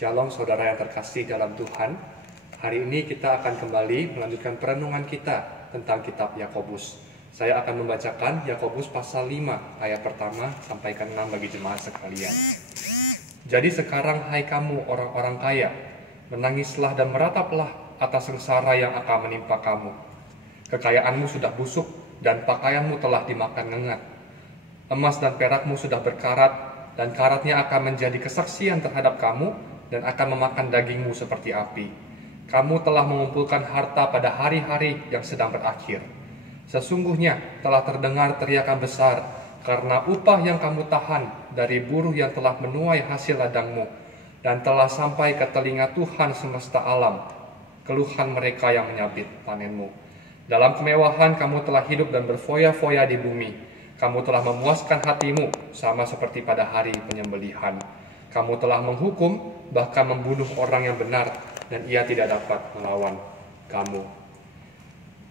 Shalom saudara yang terkasih dalam Tuhan. Hari ini kita akan kembali melanjutkan perenungan kita tentang kitab Yakobus. Saya akan membacakan Yakobus pasal 5 ayat pertama sampai ke 6 bagi jemaat sekalian. Jadi sekarang hai kamu orang-orang kaya, menangislah dan merataplah atas sengsara yang akan menimpa kamu. Kekayaanmu sudah busuk dan pakaianmu telah dimakan ngengat. Emas dan perakmu sudah berkarat dan karatnya akan menjadi kesaksian terhadap kamu dan akan memakan dagingmu seperti api. Kamu telah mengumpulkan harta pada hari-hari yang sedang berakhir. Sesungguhnya telah terdengar teriakan besar karena upah yang kamu tahan dari buruh yang telah menuai hasil ladangmu, dan telah sampai ke telinga Tuhan semesta alam, keluhan mereka yang menyabit panenmu. Dalam kemewahan kamu telah hidup dan berfoya-foya di bumi. Kamu telah memuaskan hatimu sama seperti pada hari penyembelihan. Kamu telah menghukum, bahkan membunuh orang yang benar, dan ia tidak dapat melawan kamu.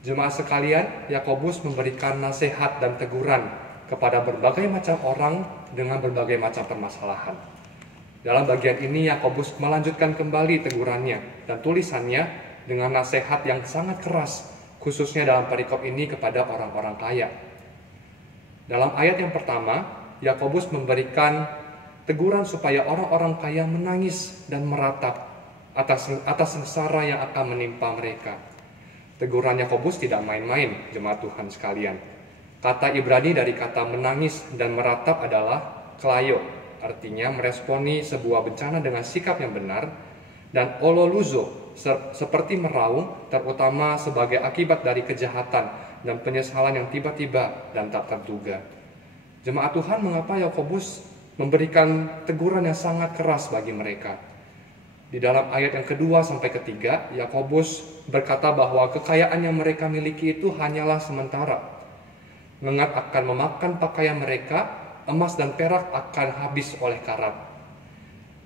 Jemaat sekalian, Yakobus memberikan nasihat dan teguran kepada berbagai macam orang dengan berbagai macam permasalahan. Dalam bagian ini, Yakobus melanjutkan kembali tegurannya dan tulisannya dengan nasihat yang sangat keras, khususnya dalam perikop ini kepada orang-orang kaya. Dalam ayat yang pertama, Yakobus memberikan teguran supaya orang-orang kaya menangis dan meratap atas sengsara yang akan menimpa mereka. Teguran Yakobus tidak main-main, jemaat Tuhan sekalian. Kata Ibrani dari kata menangis dan meratap adalah klayo, artinya meresponi sebuah bencana dengan sikap yang benar, dan ololuzo, seperti meraung, terutama sebagai akibat dari kejahatan dan penyesalan yang tiba-tiba dan tak terduga. Jemaat Tuhan, mengapa Yakobus memberikan teguran yang sangat keras bagi mereka? Di dalam ayat yang kedua sampai ketiga, Yakobus berkata bahwa kekayaan yang mereka miliki itu hanyalah sementara. Ngengat akan memakan pakaian mereka, emas dan perak akan habis oleh karat.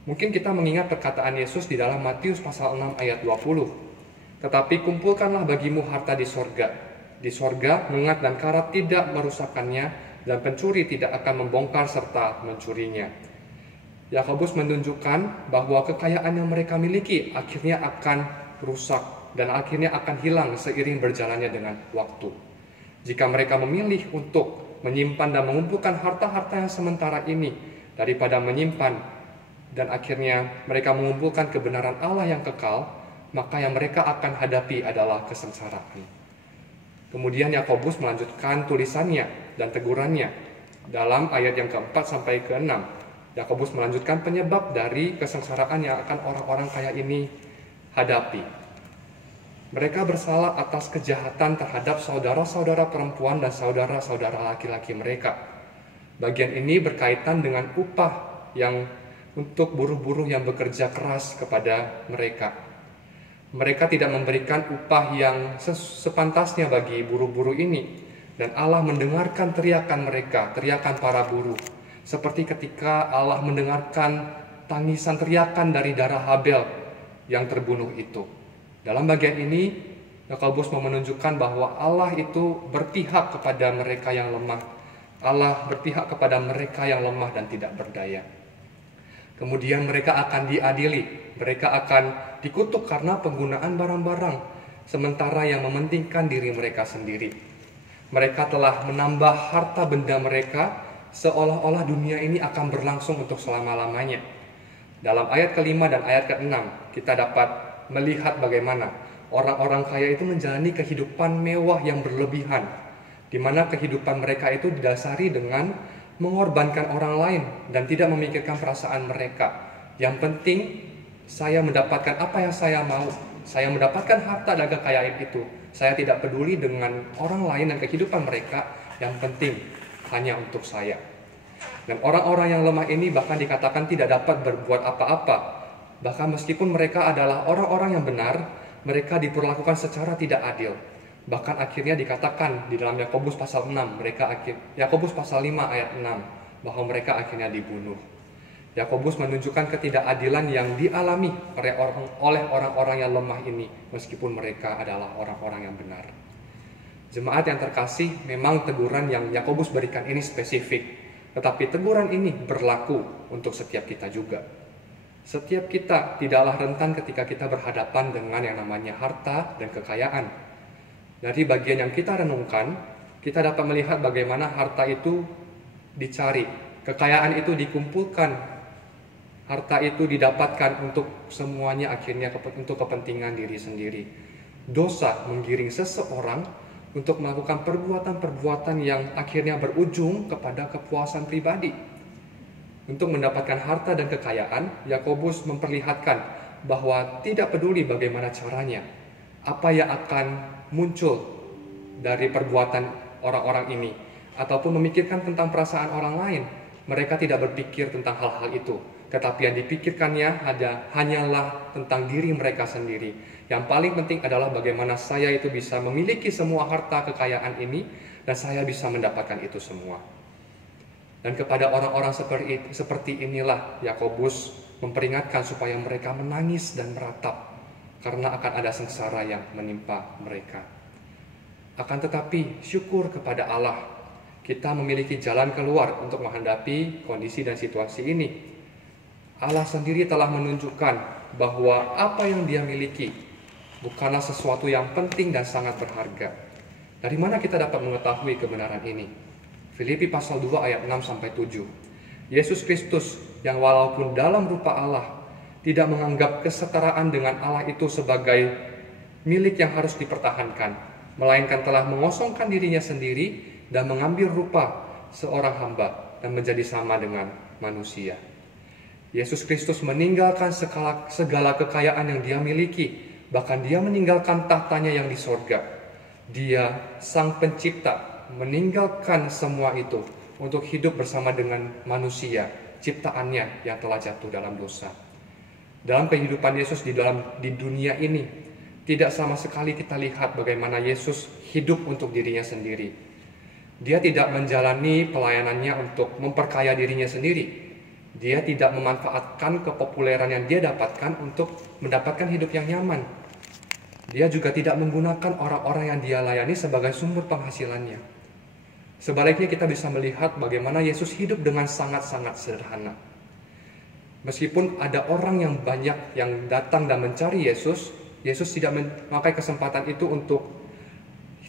Mungkin kita mengingat perkataan Yesus di dalam Matius pasal 6 ayat 20. Tetapi kumpulkanlah bagimu harta di sorga. Di sorga, ngengat dan karat tidak merusakkannya, dan pencuri tidak akan membongkar serta mencurinya. Yakobus menunjukkan bahwa kekayaan yang mereka miliki akhirnya akan rusak dan akhirnya akan hilang seiring berjalannya dengan waktu. Jika mereka memilih untuk menyimpan dan mengumpulkan harta-harta yang sementara ini daripada menyimpan dan akhirnya mereka mengumpulkan kebenaran Allah yang kekal, maka yang mereka akan hadapi adalah kesengsaraan. Kemudian Yakobus melanjutkan tulisannya dan tegurannya dalam ayat yang keempat sampai ke-6. Yakobus melanjutkan penyebab dari kesengsaraan yang akan orang-orang kaya ini hadapi. Mereka bersalah atas kejahatan terhadap saudara-saudara perempuan dan saudara-saudara laki-laki mereka. Bagian ini berkaitan dengan upah yang untuk buruh-buruh yang bekerja keras kepada mereka. Mereka tidak memberikan upah yang sepantasnya bagi buruh-buruh ini. Dan Allah mendengarkan teriakan mereka, teriakan para buruh. Seperti ketika Allah mendengarkan tangisan teriakan dari darah Habel yang terbunuh itu. Dalam bagian ini, Yakobus mau menunjukkan bahwa Allah itu berpihak kepada mereka yang lemah. Allah berpihak kepada mereka yang lemah dan tidak berdaya. Kemudian mereka akan diadili, mereka akan dikutuk karena penggunaan barang-barang, sementara yang mementingkan diri mereka sendiri. Mereka telah menambah harta benda mereka, seolah-olah dunia ini akan berlangsung untuk selama-lamanya. Dalam ayat kelima dan ayat ke-6, kita dapat melihat bagaimana orang-orang kaya itu menjalani kehidupan mewah yang berlebihan, di mana kehidupan mereka itu didasari dengan mengorbankan orang lain dan tidak memikirkan perasaan mereka. Yang penting saya mendapatkan apa yang saya mau. Saya mendapatkan harta dan kekayaan itu. Saya tidak peduli dengan orang lain dan kehidupan mereka. Yang penting hanya untuk saya. Dan orang-orang yang lemah ini bahkan dikatakan tidak dapat berbuat apa-apa. Bahkan meskipun mereka adalah orang-orang yang benar, mereka diperlakukan secara tidak adil. Bahkan akhirnya dikatakan di dalam Yakobus pasal 6, Yakobus pasal 5 ayat 6, bahwa mereka akhirnya dibunuh. Yakobus menunjukkan ketidakadilan yang dialami oleh orang-orang yang lemah ini, meskipun mereka adalah orang-orang yang benar. Jemaat yang terkasih, memang teguran yang Yakobus berikan ini spesifik, tetapi teguran ini berlaku untuk setiap kita juga. Setiap kita tidaklah rentan ketika kita berhadapan dengan yang namanya harta dan kekayaan. Dari bagian yang kita renungkan, kita dapat melihat bagaimana harta itu dicari, kekayaan itu dikumpulkan, harta itu didapatkan untuk semuanya akhirnya untuk kepentingan diri sendiri. Dosa menggiring seseorang untuk melakukan perbuatan-perbuatan yang akhirnya berujung kepada kepuasan pribadi. Untuk mendapatkan harta dan kekayaan, Yakobus memperlihatkan bahwa tidak peduli bagaimana caranya, apa yang akan muncul dari perbuatan orang-orang ini, ataupun memikirkan tentang perasaan orang lain. Mereka tidak berpikir tentang hal-hal itu, tetapi yang dipikirkannya hanyalah tentang diri mereka sendiri. Yang paling penting adalah bagaimana saya itu bisa memiliki semua harta kekayaan ini, dan saya bisa mendapatkan itu semua. Dan kepada orang-orang seperti inilah Yakobus memperingatkan supaya mereka menangis dan meratap, karena akan ada sengsara yang menimpa mereka. Akan tetapi syukur kepada Allah, kita memiliki jalan keluar untuk menghadapi kondisi dan situasi ini. Allah sendiri telah menunjukkan bahwa apa yang Dia miliki bukanlah sesuatu yang penting dan sangat berharga. Dari mana kita dapat mengetahui kebenaran ini? Filipi pasal 2 ayat 6-7. Yesus Kristus yang walaupun dalam rupa Allah tidak menganggap kesetaraan dengan Allah itu sebagai milik yang harus dipertahankan, melainkan telah mengosongkan dirinya sendiri dan mengambil rupa seorang hamba dan menjadi sama dengan manusia. Yesus Kristus meninggalkan segala kekayaan yang Dia miliki, bahkan Dia meninggalkan tahtanya yang di sorga. Dia sang pencipta meninggalkan semua itu untuk hidup bersama dengan manusia, ciptaannya yang telah jatuh dalam dosa. Dalam kehidupan Yesus di dunia ini, tidak sama sekali kita lihat bagaimana Yesus hidup untuk dirinya sendiri. Dia tidak menjalani pelayanannya untuk memperkaya dirinya sendiri. Dia tidak memanfaatkan kepopuleran yang dia dapatkan untuk mendapatkan hidup yang nyaman. Dia juga tidak menggunakan orang-orang yang dia layani sebagai sumber penghasilannya. Sebaliknya kita bisa melihat bagaimana Yesus hidup dengan sangat-sangat sederhana. Meskipun ada orang yang banyak yang datang dan mencari Yesus, Yesus tidak memakai kesempatan itu untuk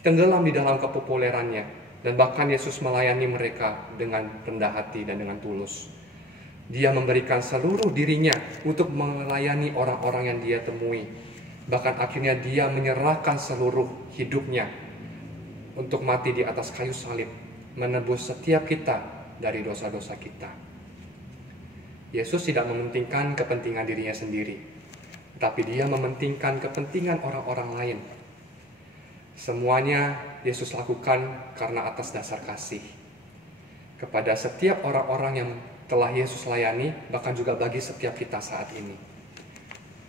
tenggelam di dalam kepopulerannya. Dan bahkan Yesus melayani mereka dengan rendah hati dan dengan tulus. Dia memberikan seluruh dirinya untuk melayani orang-orang yang dia temui. Bahkan akhirnya dia menyerahkan seluruh hidupnya untuk mati di atas kayu salib, menebus setiap kita dari dosa-dosa kita. Yesus tidak mementingkan kepentingan dirinya sendiri, tapi Dia mementingkan kepentingan orang-orang lain. Semuanya Yesus lakukan karena atas dasar kasih kepada setiap orang-orang yang telah Yesus layani, bahkan juga bagi setiap kita saat ini.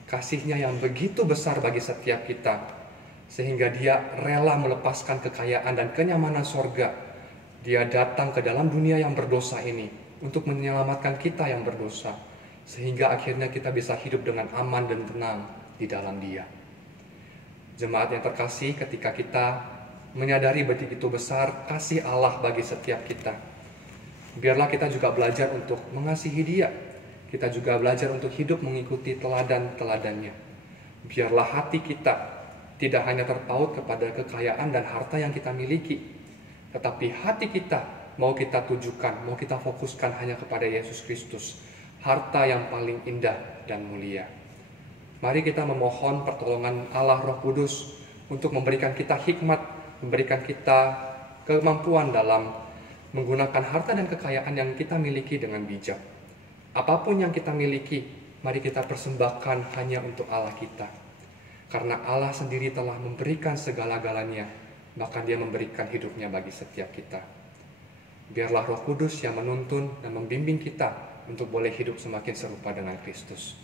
Kasih-Nya yang begitu besar bagi setiap kita, sehingga Dia rela melepaskan kekayaan dan kenyamanan sorga. Dia datang ke dalam dunia yang berdosa ini untuk menyelamatkan kita yang berdosa, sehingga akhirnya kita bisa hidup dengan aman dan tenang di dalam Dia. Jemaat yang terkasih, ketika kita menyadari begitu besar kasih Allah bagi setiap kita, biarlah kita juga belajar untuk mengasihi Dia. Kita juga belajar untuk hidup mengikuti teladan-teladannya. Biarlah hati kita tidak hanya terpaut kepada kekayaan dan harta yang kita miliki, tetapi hati kita mau kita tujukan, mau kita fokuskan hanya kepada Yesus Kristus, harta yang paling indah dan mulia. Mari kita memohon pertolongan Allah Roh Kudus untuk memberikan kita hikmat, memberikan kita kemampuan dalam menggunakan harta dan kekayaan yang kita miliki dengan bijak. Apapun yang kita miliki, mari kita persembahkan hanya untuk Allah kita. Karena Allah sendiri telah memberikan segala-galanya, bahkan Dia memberikan hidupnya bagi setiap kita. Biarlah Roh Kudus yang menuntun dan membimbing kita untuk boleh hidup semakin serupa dengan Kristus.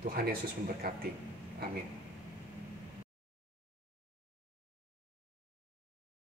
Tuhan Yesus memberkati. Amin.